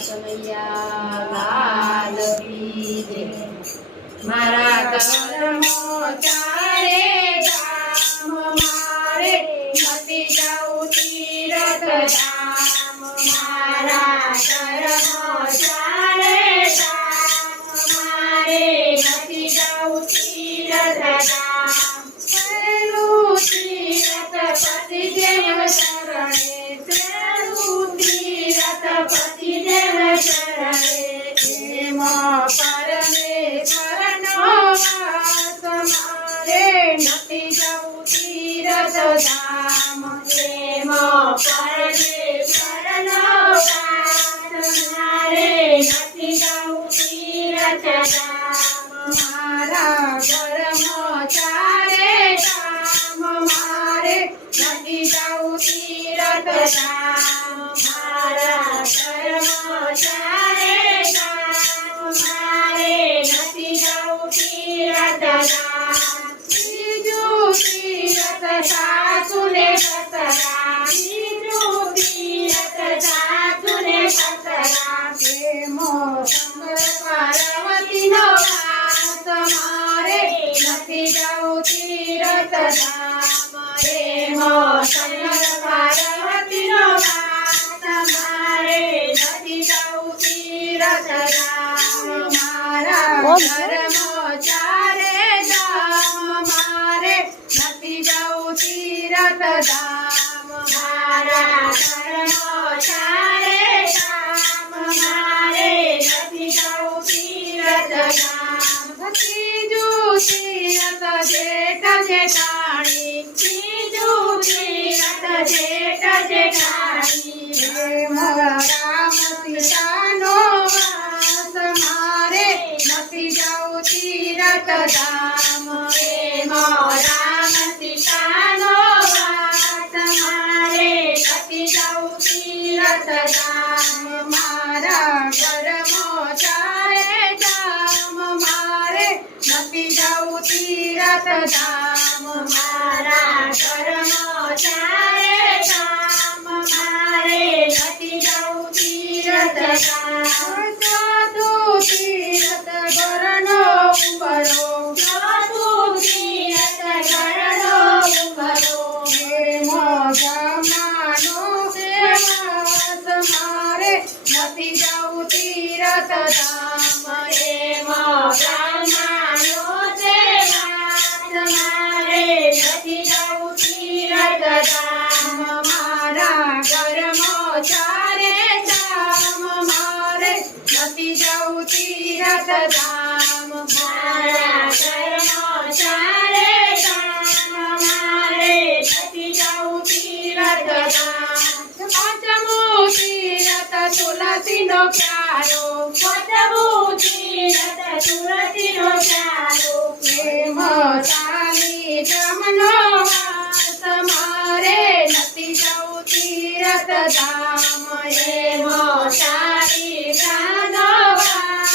કનૈયા લાલ કી જય। મારા ધર્મો ચારે ધામ મારે નથી જાઉં તીરથ ધામ। મારા ધર્મો ચારે ધામ મારે નથી જાઉં તીરથ ધામ। પહેલું તીરથ પતિદેવ શરણે, પહેલું તીરથ પતિદેવ શરણે। એમાં પરમેશ્વરનો વાસ મારે નથી જાઉં તીરથ ધામ। એમાં પરમેશ્વરનો વાસ મારે નથી જાઉં તીરથ ધામ। મારા ઘરમાં ચારે ધામ મારે નથી જાઉં તીરથ ધામ। મારા ઘરમાં ચારે ધામ મારે નથી જાઉં તીરથ ધામ। બીજું તીરથ સાસુને સસરા, બીજું તીરથ સાસુને સસરા। એમાં શંકર પાર્વતીનો વાસ મારે નથી જાઉં તીરથ ધામ। એમાં શંકર પાર્વતીનો વાસ મારે નથી જાઉં તીરથ ધામ। મારા ઘરમાં ચારે ધામ મારે નથી જાઉં તીરથ ધામ। મારા ઘરમાં ચારે ધામ મારે નથી જાઉં તીરથ ધામ। ત્રીજું તીરથ જેઠ જેઠાણી, ત્રીજું તીરથ જેઠ જેઠાણી। એમાં રામ સીતાનો વાસ મારે નથી જાઉં તીરથ ધામ। એમાં રામ સીતાનો વાસ મારે નથી જાઉં તીરથ ધામ। મારા ઘરમાં ચારે ધામ મારે નથી જાઉં તીરથ ધામ। મારા ઘરમાં ચારે ધામ મારે નથી જાઉં તીરથ ધામ। સાધુ તીરથ ઘરનો ઉંબરો, સાધુ તીરથ ઘરનો ઉંબરો। એમાં બ્રહ્માનો વાસ મારે નથી જાઉં તીરથ ધામ। એમાં બ્રહ્માનો વાસ મારે નથી જાઉં તીરથ ધામ। મારા ઘરમાં ચારે ધામ મારે નથી જાઉં તીરથ ધામ। મારા ઘરમાં ચારે ધામ મારે નથી જાઉં તીરથ ધામ। પાંચમું તીરથ તુલસીનો પ્યારો, પાંચમું તીરથ તુલસીનો પ્યારો। એમાં સાલી બ્રહ્મનો વાસ મારે નથી જાઉં તીરથ ધામ। એમાં સાલી બ્રહ્મનો વાસ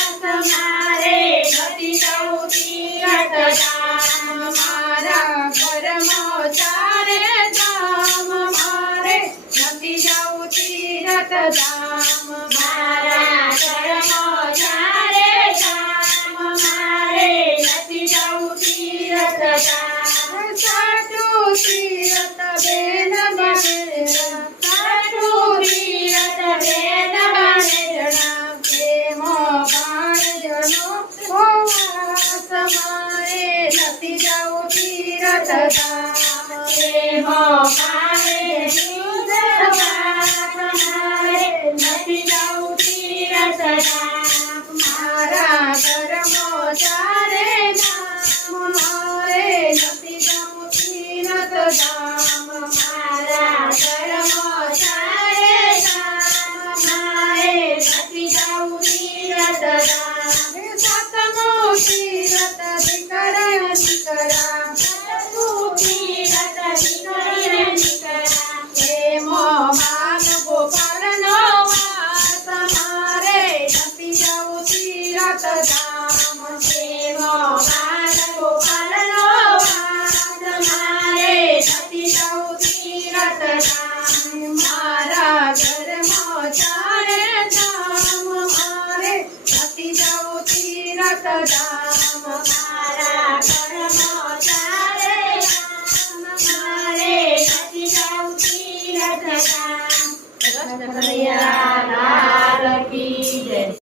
મારે નથી જાઉં તીરથ ધામ। મારા ઘરમાં ચારે ધામ મારે નથી જાઉં તીરથ ધામ। મારા ઘરમાં ચારે ધામ મારે નથી જાઉં તીરથ ધામ। સાચું તીરથ બેન બનેલા, સાચું તીરથ બેન બનેલા। તીર્થધામ મારા કર્મો ચારે ધામ મારે નથી જવું તીર્થધામ કૃષ્ણ કનૈયા